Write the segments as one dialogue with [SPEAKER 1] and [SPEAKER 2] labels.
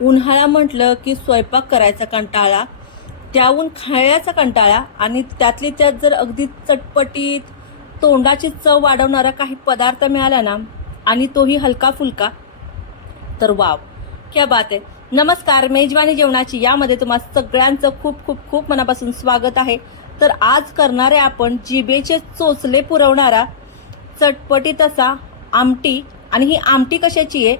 [SPEAKER 1] उन्हाळा म्हटलं की स्वयंपाक करायचा कंटाळा त्याहून खाण्याचा कंटाळा आणि त्यातली त्यात जर अगदी चटपटीत तोंडाची चव वाढवणारा काही पदार्थ मिळाला ना आणि तोही हलका फुलका तर वाव. क्या बात आहे नमस्कार मेजवानी जेवणाची. यामध्ये तुम्हा सगळ्यांचं खूप खूप खूप मनापासून स्वागत आहे. तर आज करणारे आपण जिभेचे चोचले पुरवणारा चटपटीत असा आमटी. आणि ही आमटी कशाची आहे?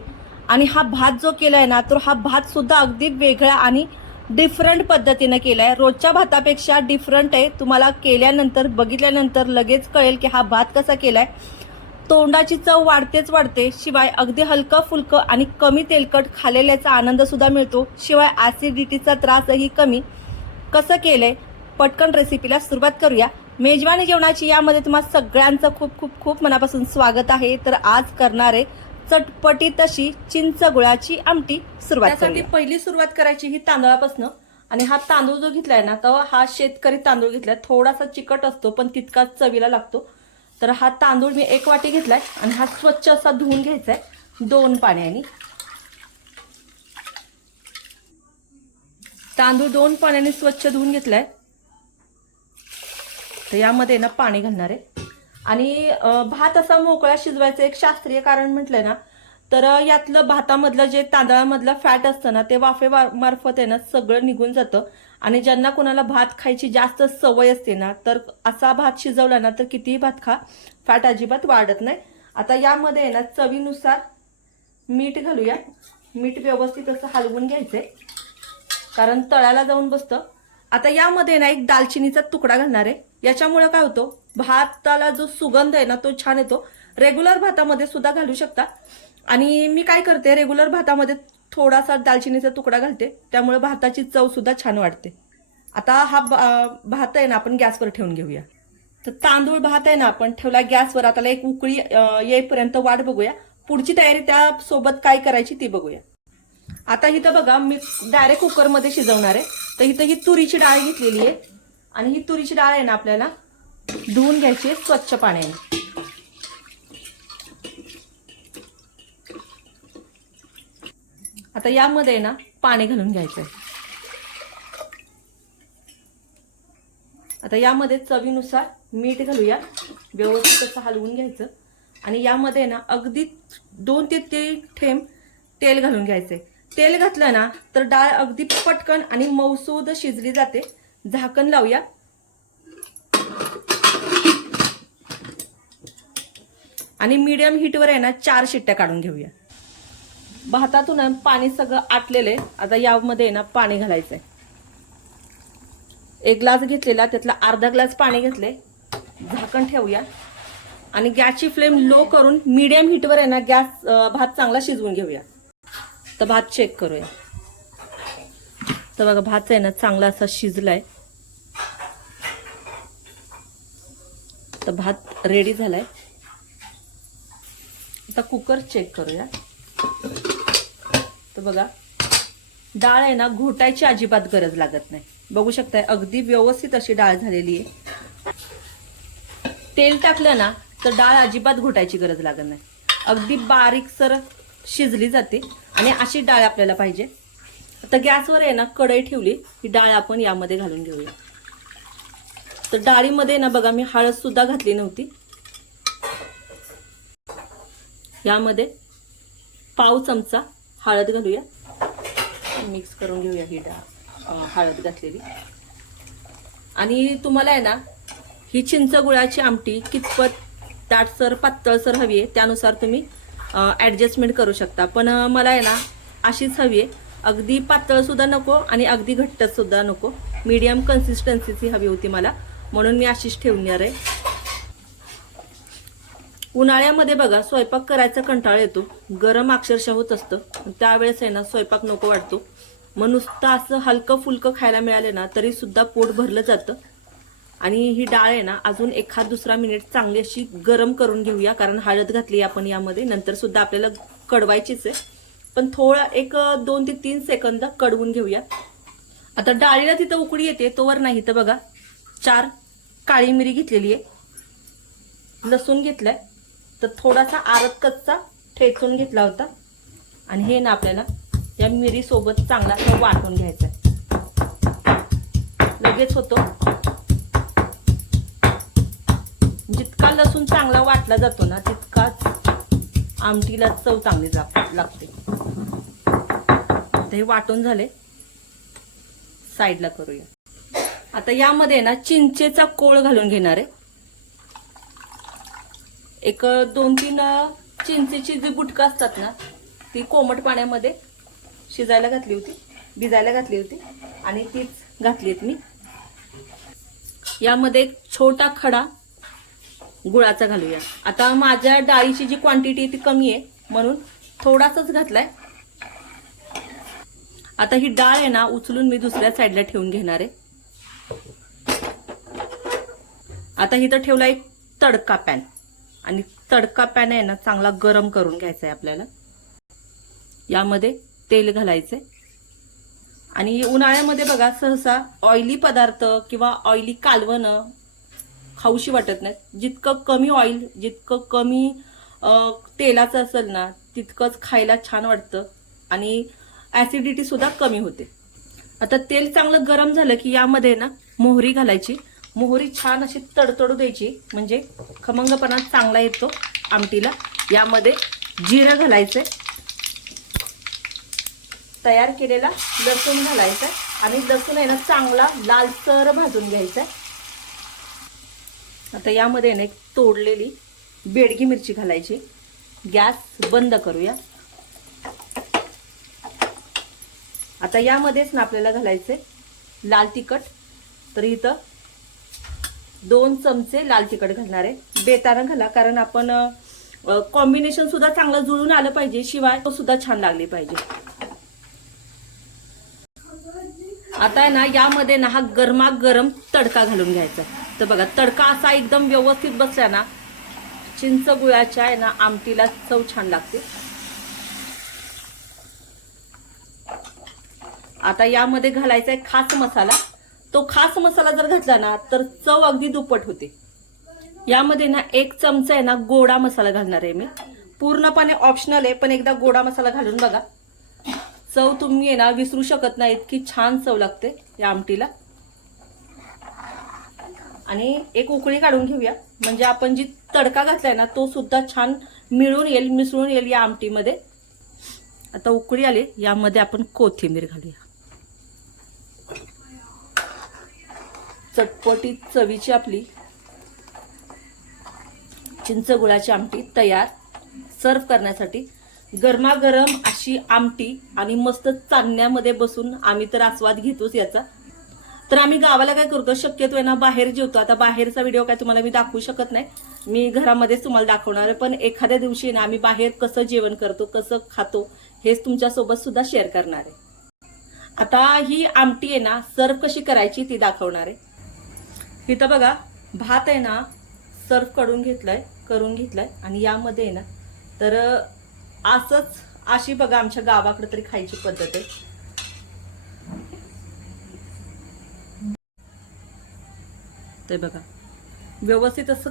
[SPEAKER 1] आणि हा भात जो केलाय ना तर हा भात सुद्धा अगदी वेगळा आणि डिफरंट पद्धतीने केलाय. रोजच्या भातापेक्षा डिफरंट आहे. तुम्हाला केल्यानंतर बघितल्यानंतर लगेच कळेल की हा भात कसा केलाय. तोंडाची चव वाढतेच वाढते. शिवाय अगदी हलकं फुलकं आणि कमी तेलकट खालेल्याचा आनंद सुद्धा मिळतो. शिवाय ऍसिडिटीचा त्रासही कमी. कसं केलंय? पटकन रेसिपीला सुरुवात करूया. मेजवानी जेवणाची यामध्ये तुम्हाला सगळ्यांचं खूप खूप खूप मनापासून स्वागत आहे. तर आज करणारे चटपटीत अशी चिंच गुळाची आमटी सुरुवात त्यासाठी पहिली सुरुवात करायची ही तांदळापासून. आणि हा तांदूळ जो घेतलाय ना तर हा शेतकरी तांदूळ घेतलाय. थोडासा चिकट असतो पण तितकाच चवीला लागतो. तर हा तांदूळ मी एक वाटी घेतलाय आणि हा स्वच्छ असा धुवून घ्यायचा आहे दोन पाण्याने. तांदूळ दोन पाण्याने स्वच्छ धुवून घेतलाय. तर यामध्ये ना पाणी घालणार आहे. आणि भात असा मोकळा शिजवायचं. एक शास्त्रीय कारण म्हटलंय ना तर यातलं भातामधलं जे तांदळामधलं फॅट असतं ना ते वाफे मार्फत आहे ना सगळं निघून जातं. आणि ज्यांना कोणाला भात खायची जास्त सवय असते ना तर असा भात शिजवला ना तर कितीही भात खा फॅट अजिबात वाढत नाही. आता यामध्ये आहे ना चवीनुसार मीठ घालूया. मीठ व्यवस्थित असं हलवून घ्यायचंय. कारण तळ्याला जाऊन बसतं. आता यामध्ये ना एक दालचिनीचा तुकडा घालणार आहे. याच्यामुळे काय होतो भाताला जो सुगंध आहे ना तो छान येतो. रेग्युलर भातामध्ये सुद्धा घालू शकता. आणि मी काय करते रेग्युलर भातामध्ये थोडासा दालचिनीचा तुकडा घालते. त्यामुळे भाताची चव सुद्धा छान वाढते. आता हा भात आहे ना आपण गॅसवर ठेवून घेऊया. तर तांदूळ भात आहे ना आपण ठेवला गॅसवर आता एक उकळी येईपर्यंत वाट बघूया. पुढची तयारी त्या सोबत काय करायची ती बघूया. आता इथं बघा मी डायरेक्ट कुकरमध्ये शिजवणार आहे. तर इथं ही तुरीची डाळ घेतलेली आहे. आणि ही तुरीची डाळ आहे ना आपल्याला धुवून घ्यायची आहे स्वच्छ पाण्याने. आता यामध्ये आहे ना पाणी घालून घ्यायचं आहे आता यामध्ये चवीनुसार मीठ घालूया. व्यवस्थित असं हलवून घ्यायचं. आणि यामध्ये ना अगदी दोन ते तीन थेंब तेल घालून घ्यायचंय. तेल घातलं ना तर डाळ अगदी पटकन आणि मौसूद शिजली जाते. झाकण लावूया. आणि मीडियम हीटवर आहे ना चार शिट्ट्या काढून घेऊया. भातातून पाणी सगळं आटलेलं आहे. आता यामध्ये आहे ना पाणी घालायचं आहे एक ग्लास घेतलेला त्यातला अर्धा ग्लास पाणी घेतले झाकण ठेवूया. आणि गॅसची फ्लेम लो करून मीडियम हीटवर आहे ना गॅस भात चांगला शिजवून घेऊया. तर भात चेक करूया. तर बघा भात आहे ना चांगला असा शिजलाय. तर भात रेडी झालाय. आता कुकर चेक करूया. तर बघा डाळ आहे ना घोटायची अजिबात गरज लागत नाही. बघू शकताय अगदी व्यवस्थित अशी डाळ झालेली आहे. तेल टाकलं ना तर डाळ अजिबात घोटायची गरज लागत नाही. अगदी बारीक सर शिजली जाते आणि अशी डाळ आपल्याला पाहिजे. आता गॅसवर आहे ना कढई ठेवली ही डाळ आपण यामध्ये घालून घेऊया. तर डाळीमध्ये ना बघा मी हळद सुद्धा घातली नव्हती. यामध्ये पाव चमचा हळद घालूया. मिक्स करून घेऊया ही डाळ हळद घातलेली. आणि तुम्हाला आहे ना ही चिंच गुळाची आमटी कितपत दाटसर पातळसर हवी आहे त्यानुसार तुम्ही ॲडजस्टमेंट करू शकता. पण मला आहे ना अशीच हवी आहे. अगदी पातळसुद्धा नको आणि अगदी घट्टसुद्धा नको. मीडियम कन्सिस्टन्सीची हवी होती मला. म्हणून मी अशीच ठेवणार आहे. उन्हाळ्यामध्ये बघा स्वयंपाक करायचा कंटाळा येतो. गरम अक्षरशः होत असतं. त्यावेळेस आहे ना स्वयंपाक नको वाटतो. मग नुसतं असं हलकं फुलकं खायला मिळाले ना तरी सुद्धा पोट भरलं जातं. आणि ही डाळ आहे ना अजून एखाद दुसरा मिनिट चांगली अशी गरम करून घेऊया कारण हळद घातली आपण यामध्ये. नंतर सुद्धा आपल्याला कडवायचीच आहे. पण थोडा एक दोन ते तीन सेकंद कडवून घेऊया. आता डाळीला तिथं उकडी येते तोवर नाही. तर बघा चार काळी मिरी घेतलेली आहे. लसूण घेतलाय. तर थोडासा आरत कच्चा ठेचून घेतला होता. आणि हे ना आपल्याला या मिरी सोबत चांगला असं वाटून घ्यायचा लगेच होतो. जितका लसूण चांगला वाटला जातो ना तितकाच आमटीला चव चांगली जा- लागते. आता हे वाटून झाले. साईडला करूया. आता यामध्ये ना चिंचेचा कोळ घालून घेणार आहे. एक दोन तीन चिंचेची जी गुटकं असतात ना ती कोमट पाण्यामध्ये शिजायला घातली होती भिजायला घातली होती आणि तीच घातली आहेत मी. यामध्ये एक छोटा खडा गुळाचा घालूया. आता माझ्या डाळीची जी क्वांटिटी आहे ती कमी आहे म्हणून थोडासाच घातलाय. आता ही डाळ आहे ना उचलून मी दुसऱ्या साईडला ठेवून घेणार आहे. आता इथं ठेवला एक तडका पॅन. आणि तडका पॅन आहे ना चांगला गरम करून घ्यायचा आहे आपल्याला. यामध्ये तेल घालायचंय. आणि उन्हाळ्यामध्ये बघा सहसा ऑइली पदार्थ किंवा ऑइली कालवणं खाऊशी वाटत नाहीत. जितकं कमी ऑइल जितकं कमी तेलाचं असेल ना तितकंच खायला छान वाटतं आणि ऍसिडिटी सुद्धा कमी होते. आता तेल चांगलं गरम झालं की यामध्ये ना मोहरी घालायची. मोहरी छान अशी तडतडू द्यायची म्हणजे खमंगपणा चांगला येतो आमटीला. यामध्ये जिरं घालायचंय. तयार केलेला लसूण घालायचा आणि लसूण आहे ना चांगला लालसर भाजून घ्यायचा आता यामध्ये ना एक तोडलेली बेडगी मिरची घालायची. गॅस बंद करूया. आता यामध्येच ना आपल्याला घालायचे लाल तिखट. तर इथं दोन चमचे लाल तिखट घालणार आहे. बेतानं घाला कारण आपण कॉम्बिनेशन सुद्धा चांगलं जुळून आलं पाहिजे शिवाय तो सुद्धा छान लागली पाहिजे. आता आहे ना यामध्ये ना हा गरमागरम तडका घालून घ्यायचा. तर बघा तडका असा एकदम व्यवस्थित बसला ना चिंच गुळाच्या आहे ना आमटीला चव छान लागते. आता यामध्ये घालायचा आहे खास मसाला. तो खास मसाला जर घातला ना तर चव अगदी दुप्पट होते. यामध्ये ना एक चमचा आहे ना गोडा मसाला घालणार आहे मी. पूर्णपणे ऑप्शनल आहे पण एकदा गोडा मसाला घालून बघा. चव तुम्ही आहे ना विसरू शकत नाही इतकी छान चव लागते या आमटीला. आणि एक उकळी काढून घेऊया. म्हणजे आपण जी तडका घातलाय ना तो सुद्धा छान मिळून येईल मिसळून येईल या आमटीमध्ये. आता उकळी आली यामध्ये आपण कोथिंबीर घालूया. चटपटीत चवीची आपली चिंच गुळाची आमटी तयार. सर्व करण्यासाठी गरमागरम अशी आमटी आणि मस्त चांदण्यामध्ये बसून आम्ही तर आस्वाद घेतोच याचा. तर आम्ही गावाला काय करतो शक्यतो आहे ना बाहेर जेवतो. आता बाहेरचा व्हिडिओ काय तुम्हाला मी दाखवू शकत नाही. मी घरामध्येच तुम्हाला दाखवणार आहे. पण एखाद्या दिवशी ना आम्ही बाहेर कसं जेवण करतो कसं खातो हेच तुमच्यासोबत सुद्धा शेअर करणार आहे. आता ही आमटी आहे ना सर्व कशी करायची ती दाखवणार आहे. इथं बघा भात आहे ना सर्व करून घेतलाय करून घेतलाय आणि यामध्ये आहे ना तर असंच अशी बघा आमच्या गावाकडे तरी खायची पद्धत आहे. ते बघा व्यवस्थित असं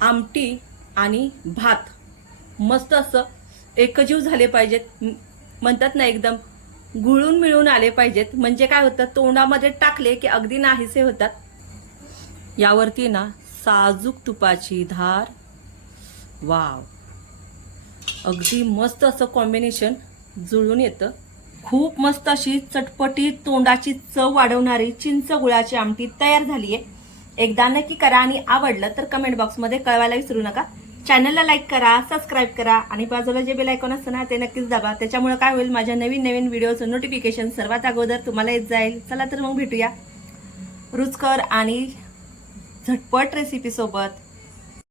[SPEAKER 1] आमटी आणि भात मस्त असं एकजीव झाले पाहिजेत. म्हणतात ना एकदम गुळून मिळून आले पाहिजेत. म्हणजे काय होतं तोंडामध्ये टाकले की अगदी नाहीसे होतात. यावरती ना साजूक तुपाची धार. वाव. अगदी मस्त असं कॉम्बिनेशन जुळून येतं. खूप मस्त अशी चटपटी तोंडाची चव वाढवणारी चिंच गुळाची आमटी तयार झाली आहे. एकदा नक्की करा आणि आवडलं तर कमेंट बॉक्समध्ये कळवायला विसरू नका. चॅनलला लाईक करा सबस्क्राईब करा आणि बाजूला जे बेल आयकॉन असतं ना ते नक्कीच दाबा. त्याच्यामुळे काय होईल माझ्या नवीन नवीन व्हिडिओचं नोटिफिकेशन सर्वात अगोदर तुम्हाला येत जाईल. चला तर मग भेटूया. रुचकर आणि झटपट रेसिपीसोबत